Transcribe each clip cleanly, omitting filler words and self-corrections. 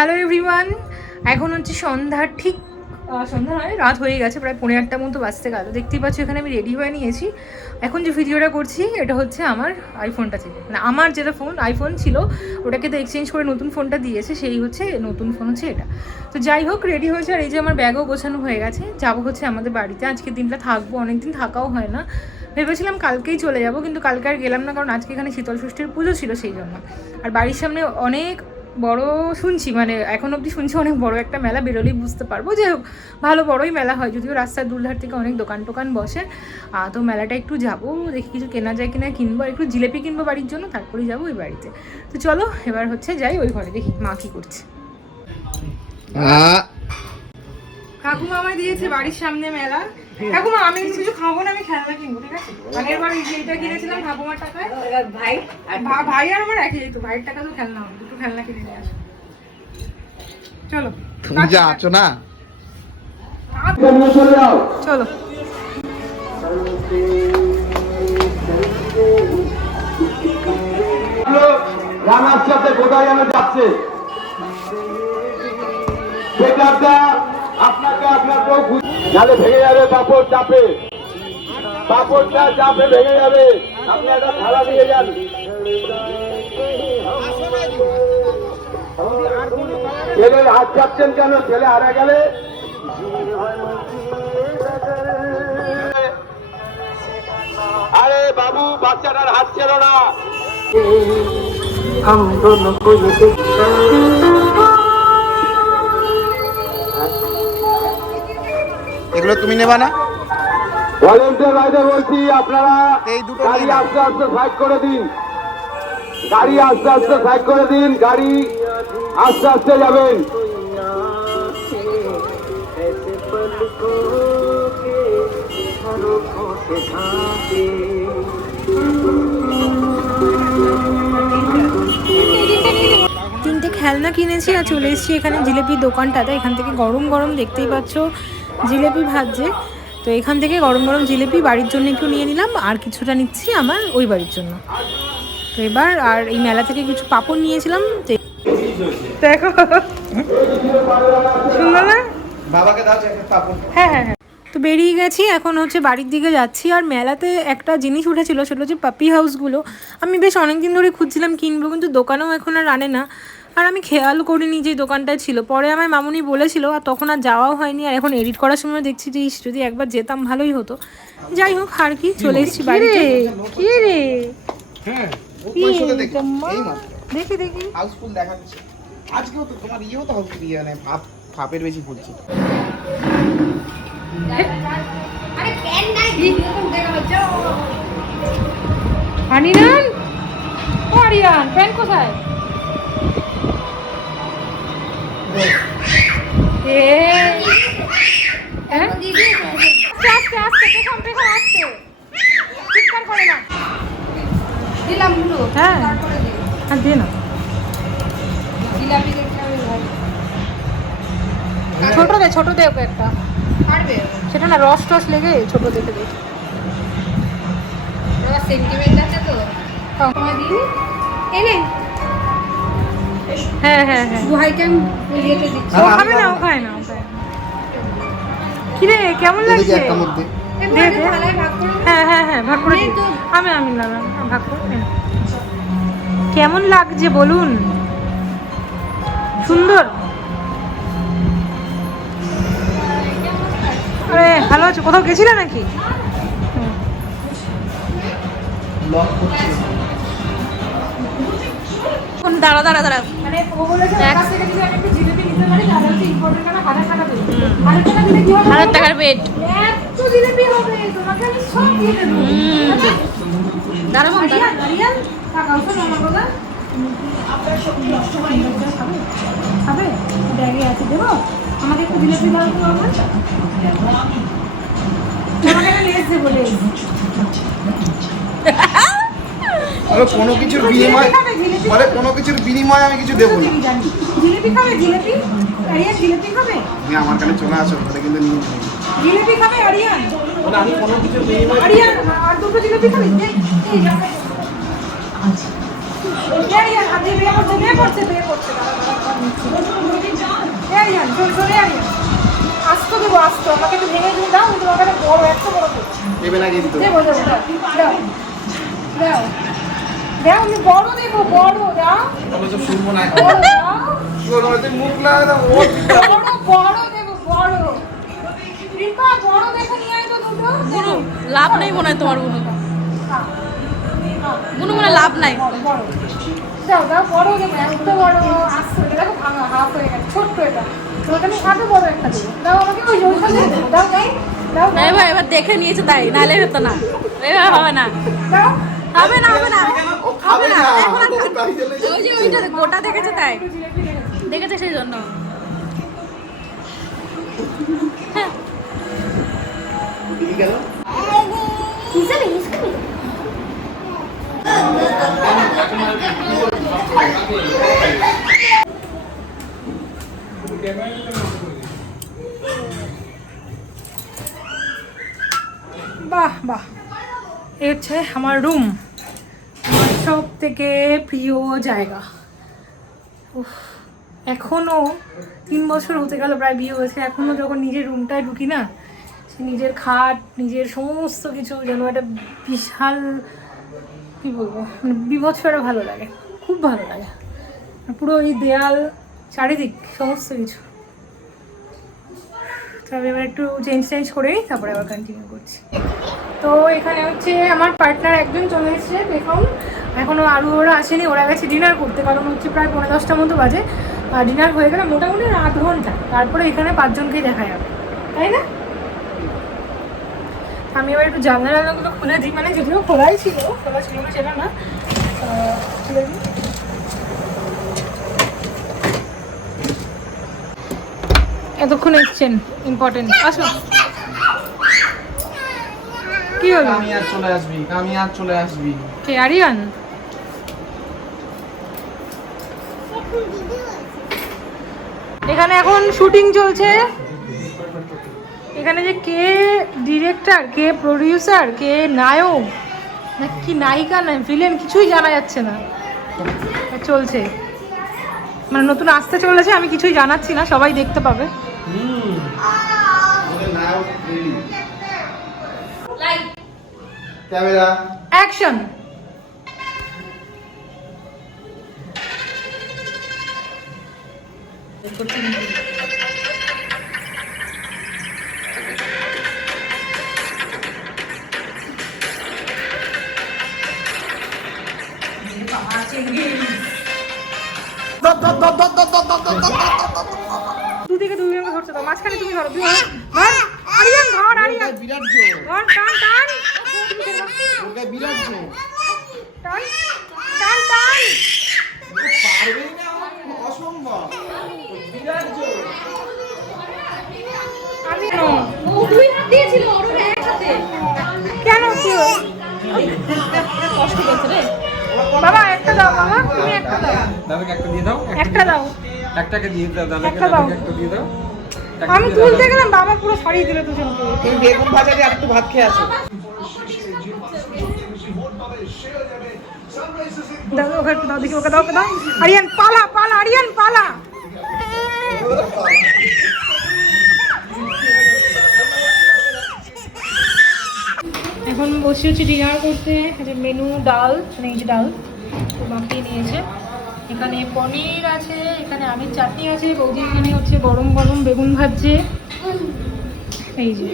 Hello everyone, এখন হচ্ছে সন্ধ্যা, ঠিক সন্ধ্যা নয়, রাত হয়ে গেছে, প্রায় 8:30 মতো বাজতে গেল। দেখতেই পাচ্ছি এখানে আমি রেডি হয়ে নিয়েছি। এখন যে ভিডিওটা করছি এটা হচ্ছে আমার আইফোনটা ছিল, মানে আমার যেটা ফোন আইফোন ছিল ওটাকে তো এক্সচেঞ্জ করে নতুন ফোনটা দিয়েছে, সেই হচ্ছে নতুন ফোন হচ্ছে এটা। তো যাই হোক, রেডি হয়েছে। আর এই যে আমার ব্যাগও গোছানো হয়ে গেছে, যাবো হচ্ছে আমাদের বাড়িতে। আজকের দিনটা থাকবো, অনেকদিন থাকাও হয় না। ভেবেছিলাম কালকেই চলে যাব, কিন্তু কালকে আর গেলাম না, কারণ আজকে এখানে শীতল ষষ্ঠীর পুজো ছিল সেই জন্য। আর বাড়ির সামনে অনেক বড় শুনছি, মানে এখন অবধি শুনছি অনেক বড় একটা মেলা, বেরোলেই বুঝতে পারবো। যে ভালো বড়ই মেলা হয়, যদিও রাস্তার দুধার থেকে অনেক দোকান টোকান বসে। তো মেলাটা একটু যাবো, দেখি কিছু কেনা যায় কিনা, কিনবো, একটু জিলেপি কিনবো বাড়ির জন্য, তারপরেই যাবো ওই বাড়িতে। তো চলো এবার হচ্ছে যাই ওই ঘরে, দেখি মা কি করছে। ঠাকুমা আমায় দিয়েছে বাড়ির সামনে মেলা। ঠাকুমা আমি কিছু খাবো না, আমি খেলনা কিনবো, ঠিক আছে? আগের বার এইটা কিনেছিলাম ঠাকুমার টাকায়, ভাই আর আমার একই, তো ভাইয়ের টাকা তো খেলনা হবে, দুটো খেলনা কিনে নিয়ে আসো। চলো তুমি যা আছো না, চলো। রানার সাথে কোথায় যেন যাচ্ছে, বেকারটা আপনাকে আপনার বউ নালে ভেঙে যাবে, পাপড় চাপে, পাপড়টা চাপে ভেঙে যাবে। আপনি একটা থালা দিয়ে যান। ছেলের হাত চাপছেন কেন? ছেলে হারা গেলে আরে বাবু, বাচ্চাটার হাত ছিল না। এগুলো তুমি নেবা না? ভলেন্টিয়ার ভাইদের বলছি, আপনারা গাড়ি আস্তে আস্তে সাইড করে দিন, গাড়ি আস্তে আস্তে সাইড করে দিন, গাড়ি আস্তে আস্তে যাবেন। তিনটে খেলনা কিনেছি আর চলে এসেছি এখানে জিলেপির দোকানটাতে। এখান থেকে গরম গরম দেখতেই পাচ্ছ জিলেপি ভাজছে। তো এখান থেকে গরম গরম জিলেপি বাড়ির জন্য একটু নিয়ে নিলাম, আর কিছুটা নিচ্ছি আমার ওই বাড়ির জন্য। তো এবার আর এই মেলা থেকে কিছু পাপড় নিয়েছিলাম, দেখো সুন্দর না? বাবাকে দাও একটা পাপড়। হ্যাঁ হ্যাঁ হ্যাঁ। তো বেরিয়ে গেছি, এখন হচ্ছে বাড়ির দিকে যাচ্ছি। আর মেলাতে একটা জিনিস উঠেছিল, সেটা হচ্ছে পাপি হাউসগুলো। আমি বেশ অনেকদিন ধরে খুঁজছিলাম কিনবো, কিন্তু দোকানেও এখন আর আনে না। আর আমি খেয়াল করিনি যে দোকানটায় ছিল, পরে আমায় মামুনি বলেছিল, আর তখন আর যাওয়াও হয়নি। আর এখন এডিট করার সময় দেখছি যে যদি একবার যেতাম ভালোই হতো। যাই হোক, আর কি, চলে এসেছি বাড়িতে। কি রে? হ্যাঁ, ও পয়সাটা দেখি এই মাত্র দেখি দেখি হাউসফুল দেখাচ্ছে। আজকেও তো তোমার ইয়েও তো হাউসফুল, মানে ফাপের বেশি ফুলছে। আনিয়ান, ও আরিয়ান, ফ্যান কোথায়? আস্তে আস্তে পেখম পেখম, আস্তে, চিৎকার করে না। দিলাম গুলো, হ্যাঁ আর দে না। ছোট দে ওকে একটা, পারবে সেটা না, রস টস লেগে ছোট দেখে দে। সেন্টিমেন্ট আছে তো এনে। হ্যাঁ হ্যাঁ হ্যাঁ, ভাইকে আমি রেখে দিচ্ছি। ও খাবে না, ও খায় না, ও খায় না। কি রে, কেমন লাগছে? হ্যাঁ হ্যাঁ হ্যাঁ, ভাগ করে দিই। আমি না ভাগ করে। কেমন লাগছে বলুন? সুন্দর? আরে ভালো আছো? কোথাও গেছিলে নাকি? দাঁড়া দাঁড়া দাঁড়া, মানে ও বলেছে কাছ থেকে যদি আমি একটু জিলেপি নিতে পারি তাহলে হচ্ছে ইম্পর্টেন্ট না, 1000 টাকা দেব। 1000 টাকা দিলে কি হবে? 1000 টাকার বেড, এত জিলেপি হবে, তোমাকে আমি সব দিয়ে দেব। দাঁড়া মা, দাঁড়া আরিয়ান, টাকা ওঠো না আমার কথা। আপনার সব নষ্ট হয় না, খাবে খাবে, ব্যাগে আছে, দেবো। আমাকে একটু জিলেপি দাও তো আমার, তোমাকে একটা লেস দেবো, লেস। আরে কোনো কিছুর বিনিময়, বলে কোনো কিছুর বিনিময়ে আমি কিছু দেবো না। জিলেপি খাবে? জিলেপি আরিয়ান, জিলেপি খাবে? তুমি আমার কাছে চলে আসো, তাহলে কিন্তু নিয়ে নেবে। জিলেপি খাবে আরিয়ান? মানে আমি কোনো কিছুর বিনিময় আরিয়ান আর দুটো জিলেপি খাবে? আচ্ছা আরিয়ান, আজকে বিয়ে করছে, বিয়ে করছে। চলে আনি আস্ত দেবো আস্ত আমাকে একটু ভেঙে দিয়ে দাও, আমি তোমাকে একটা বড় একটা বড় দেবো। দেবে না কিন্তু। দেবো দেবো দাও দাও দাও দাও, আমি বড় দেবো, বড় দাও, আমি তো শুনবো না। বড় দাও, শোনো তুই মুখ লাগা ও বড় বড় দেবো, বড় রিপা বড় দেখে নিয়ে আয় তো দুটো। বুনু লাভ নেই মনে হয় তোমার বুনু বুনু মনে হয় লাভ নাই। বড় দাও দাও, বড় দেবো, এত বড় আস্ত দেখো ভাঙা হাফ হয়ে গেছে, ছোট্ট এটা তোমাকে আমি হাতে বড় একটা দেবো। দাও আমাকে ওই ওইটা দেবো, দাও দাও দাও না এবার এবার দেখে নিয়েছে তাই, নাহলে হতো না, এবার হবে না, দাও। হবে না, হবে না, ও খাবে না। এখন আর ও তাই চলে ওই যে ওইটা গোটা দেখেছে তাই, একটু জিলেপি দেখেছি। দেখেছে সেই জন্য। হ্যাঁ, দিয়ে গেল। বাহ বাহ, এ হচ্ছে আমার রুম, আমার সব থেকে প্রিয় জায়গা। উফ, এখনো 3 বছর হতে গেল প্রায় বিয়ে হয়েছে, এখনো যখন নিজের রুমটায় ঢুকি না, সে নিজের খাট নিজের সমস্ত কিছু যেন একটা বিশাল কী বলবো মানে বিভৎস একটা ভালো লাগে, খুব ভালো লাগে। পুরো এই দেয়াল চারিদিক সমস্ত কিছু। তবে এবার একটু চেঞ্জ করেই তারপরে আবার কন্টিনিউ করছি। তো এখানে হচ্ছে আমার পার্টনার একজন চলে এসেছে দেখুন, এখনও আরও ওরা আসেনি, ওরা গেছে ডিনার করতে, কারণ হচ্ছে প্রায় 9:30 মতো বাজে। ডিনার হয়ে গেলে মোটামুটি 8 ঘন্টা, তারপরে এখানে 5 জনকেই দেখা যাবে, তাই না? আমি এবার একটু জানলাগুলো খুলে দিই, মানে যদিও খোলা ছিল না সেটা না, খুলে দিই। এতক্ষণ এসছেন, ইম্পর্টেন্ট, আসো। কি হলো? আমি আর চলে আসবি। কে আরিয়ান? এখানে এখন শুটিং চলছে, এখানে যে কে ডিরেক্টর, কে প্রডিউসার, কে নায়ক না কি নায়িকা না ভিলেন কিছুই জানা যাচ্ছে না, চলছে মানে নতুন আসতে চলেছে, আমি কিছুই জানাচ্ছি না, সবাই দেখতে পাবে। Camera action. দুদিকে দুজনকে ধরছে তো, মাঝখানে তুমি ধরো, তুমি ধর আরিয়ান, ধর আরিয়ান, বিরাট জোর। ধর, টান টান ওটা বিরাট জোর। টান টান টান। পারবেই না, অসম্ভব। বিরাট জোর। আমি ও দুই হাত দিয়েছিল ওর এক হাতে, কেন কি হলো? কষ্ট করছে রে। বাবা একটা দাও, বাবা তুমি একটা দাও, দাদাকে একটা দিয়ে দাও, একটা দাও, একটাকে দিয়ে দাও, দাদাকে একটা দাও। একটা দিয়ে দাও। আমি তুলতে গেলাম, বাবা পুরো সরিয়ে দিল দুজনকে। তুমি বেগুন ভাজা দিয়ে আরেকটু ভাত খেয়ে আসো। দাও ওকে একটু দাও, দেখি ওকে দাও, ওকে দাও। আরিয়ান পালা পালা, আরিয়ান পালা। এখন বসে হচ্ছে ডিনার করতে, যে মেনু ডাল, মানে এই যে ডাল মাখিয়ে নিয়েছে, এখানে পনির আছে, এখানে আমের চাটনি আছে, বৌদি এখানে হচ্ছে গরম গরম বেগুন ভাজছে, এই যে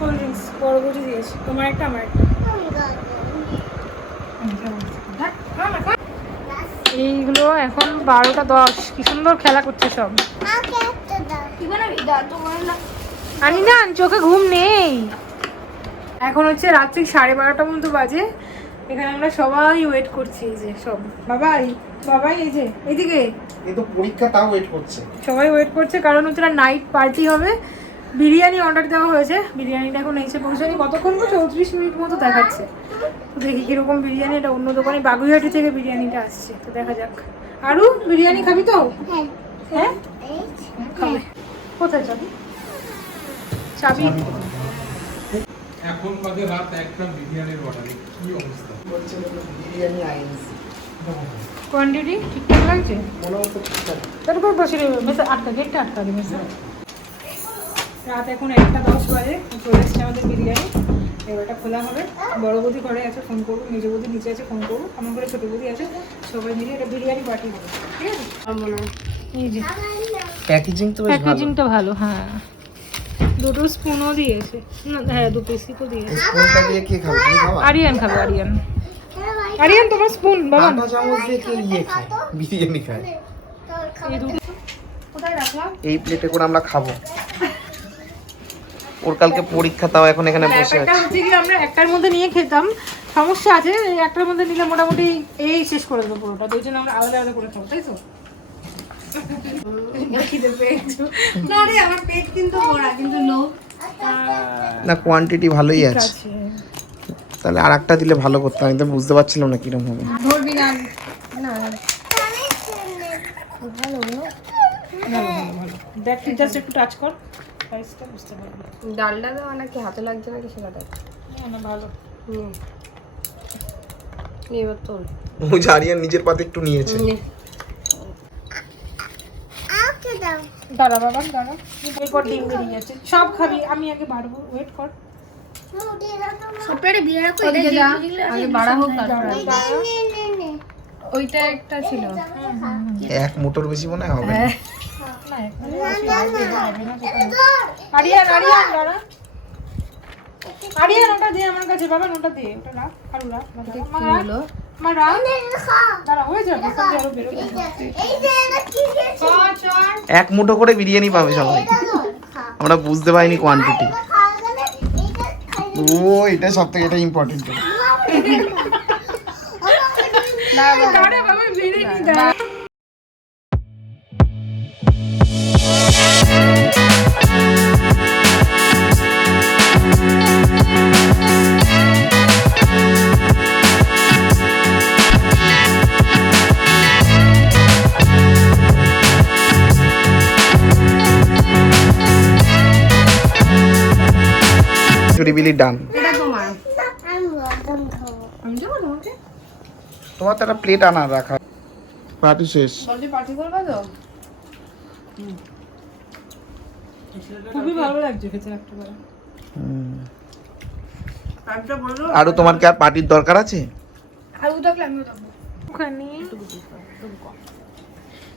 কোল্ড ড্রিঙ্কস বড় বুঝে দিয়েছি, তোমার একটা আমার একটা। এইগুলো এখন 12টা 10, কি সুন্দর খেলা করছে সব। আনি না, চোখে ঘুম নেই। এখন হচ্ছে রাত্রি 12:30 মতো বাজে, এখানে আমরা সবাই ওয়েট করছি, এই যে সব বাবাই বাবাই, এই যে এইদিকে এই তো পরীক্ষা, তাও ওয়েট করছে। সবাই ওয়েট করছে, কারণ হচ্ছে না নাইট পার্টি হবে। বিরিয়ানি অর্ডার দেওয়া হয়েছে, বিরিয়ানিটা এখন এসে পৌঁছানি কতক্ষণ, 34 মিনিট মতো দেখাচ্ছে। তো দেখি কীরকম বিরিয়ানি, এটা অন্য দোকানে বাগুইহাটি থেকে বিরিয়ানিটা আসছে, তো দেখা যাক। আরু বিরিয়ানি খাবি তো? হ্যাঁ খাবে। কোথায় চাবি? চাবি এখন বাজে রাত একটা বিরিয়ানির অর্ডার, কি অবস্থা? বলছে বিরিয়ানি আইনসি কোয়ান্টিটি ঠিকঠাক লাগছে? মনে হচ্ছে ঠিকঠাক। তারপর করে বসে মেসে আটকা, গেটটা আটকা দিই মেসে। রাত এখন 1:10 বাজে, চলে এসছে আমাদের বিরিয়ানি। এবারটা খোলা হবে। বড় বৌদি ঘরে আছে, ফোন করবো। মেজ বৌদি নিচে আছে, ফোন করবো। আমার ঘরে ছোটো বৌদি আছে, সবাই মিলে এটা বিরিয়ানি পার্টি হবে, ঠিক আছে? এই যে প্যাকেজিং তো বেশ ভালো। প্যাকেজিংটা ভালো, হ্যাঁ। দুটো স্পুনও দিয়েছে, না হ্যাঁ 2 পিসই তো দিয়েছে। স্পুনটা দিয়ে কি খাবে? তুমি খাবা? আরিয়ান খাবে, আরিয়ান। আরিয়ান তোমার স্পুন বাবা। আটা চামচ দিয়ে কেউ খায়, বিরিয়ানি খায়। এই দুটো কোথায় রাখলাম? এই প্লেটে করে আমরা খাবো। ওর কালকে পরীক্ষা, তাও এখন এখানে বসে ব্যাপারটা আছে। হচ্ছে কি, আমরা একটার মধ্যে নিয়ে খেতাম, সমস্যা আছে। এই একটার মধ্যে নিলে মোটামুটি এই শেষ করে দেবো পুরোটা, তো ওই জন্য আমরা আলাদা আলাদা করে খাবো, তাই তো? খিদে পেয়েছো? না রে, আমার পেট কিন্তু ভরা, কিন্তু লোভ। না, কোয়ান্টিটি ভালোই ঠিক আছে। আছে। তাহলে আর একটা দিলে ভালো করতাম, আমি তো বুঝতে পারছিলাম না কিরকম হবে। ধরবি না। দেখ তুই জাস্ট একটু টাচ কর, সাইজটা বুঝতে পারবি। ডালটা দেওয়া নাকি হাতে লাগছে নাকি সেটা দেখ। না ভালো। এবার তোর ওই যে আরিয়ান নিজের পাতে একটু নিয়েছে। দাঁড়া বাবা, দাঁড়া। এরপর ডিম বেরিয়ে যাচ্ছে, সব খাবি। আমি আগে বাড়বো, ওয়েট কর। সবটারে দিয়ে রাখো, এদিকে যা, আগে বাড়া হোক তারপর। ওইটা একটা ছিল। এক মুঠোর বেশি মনে হয় হবে না। না, এখানে আসি, হবে না, আরিয়ান, আরিয়ান দাঁড়া। আরিয়ান ওটা দিয়ে আমার কাছে, বাবা ওটা দিয়ে, ওটা রাখ, আর রাখ, মা রাখ। দাঁড়া, হয়ে যাবে, সব আরো বেরোবে। এক মুঠো করে বিরিয়ানি পাবে সবাই। আমরা বুঝতে পারিনি কোয়ান্টিটি। ও এটা সব থেকে, এটা ইম্পর্টেন্ট। দাঁড়া বাবা, বিরিয়ানি দাঁড়া। রিবিলি ডান। এটা তোমার। আমি যাবো তোমাকে। তোমার তো একটা প্লেট আনা রাখা। পার্টি শেষ। বলতে পার্টি করবা তো? খুবই ভালো লাগছে খেতে একটা বার। আরো তোমার কি আর পার্টির দরকার আছে? আলু থাকলে আমিও থাকবো ওখানে।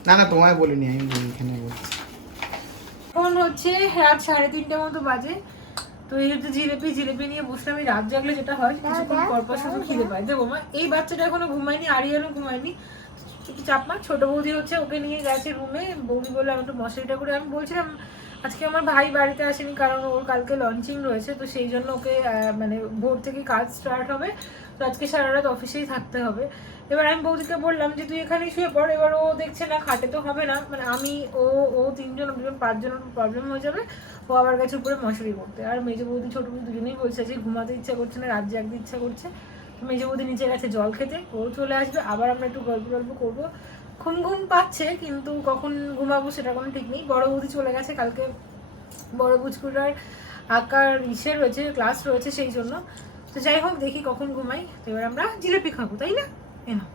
না না, তোমায় বলিনি, আমি এখানে বলছি। এখন হচ্ছে রাত 3:30 মতো বাজে। তো এই হচ্ছে জিলেপি নিয়ে বসলাম। এই রাত জাগলে যেটা হয়, কিছুক্ষণ পরপর শুধু খিদে পায়। দেখো মা, এই বাচ্চাটা এখনো ঘুমায়নি, আরিয়ানও ঘুমায়নি। একটু চাপমা। ছোট বৌদি হচ্ছে ওকে নিয়ে গেছে রুমে। বৌদি বললো আমি একটু মশারিটা করে, আমি বলছিলাম আজকে আমার ভাই বাড়িতে আসেনি, কারণ ওর কালকে লঞ্চিং রয়েছে, তো সেই জন্য ওকে মানে ভোর থেকে কাজ স্টার্ট হবে, তো আজকে সারা রাত অফিসেই থাকতে হবে। এবার আমি বৌদিকে বললাম যে তুই এখানেই শুয়ে পড়। এবার ও দেখছে না, খাটে তো হবে না, মানে আমি ও 3 জন 5 জনের প্রবলেম হয়ে যাবে। ও আবার গেছে উপরে মশারি করতে। আর মেজো বৌদি ছোট বৌদি দুজনেই বলছে যে ঘুমাতে ইচ্ছা করছে না, রাত জাগতে ইচ্ছা করছে। মেজো বৌদি নিচে গেছে জল খেতে, ও চলে আসবে, আবার আমরা একটু গল্প করবো। ঘুম পাচ্ছে, কিন্তু কখন ঘুমাবো সেটা কোনো ঠিক নেই। বড় বৌদি চলে গেছে, কালকে বড় বুচকুটার আঁকার রয়েছে, ক্লাস রয়েছে, সেই জন্য। তো যাই হোক, দেখি কখন ঘুমাই। তো এবার আমরা জিলাপি খাবো, তাই না? এনা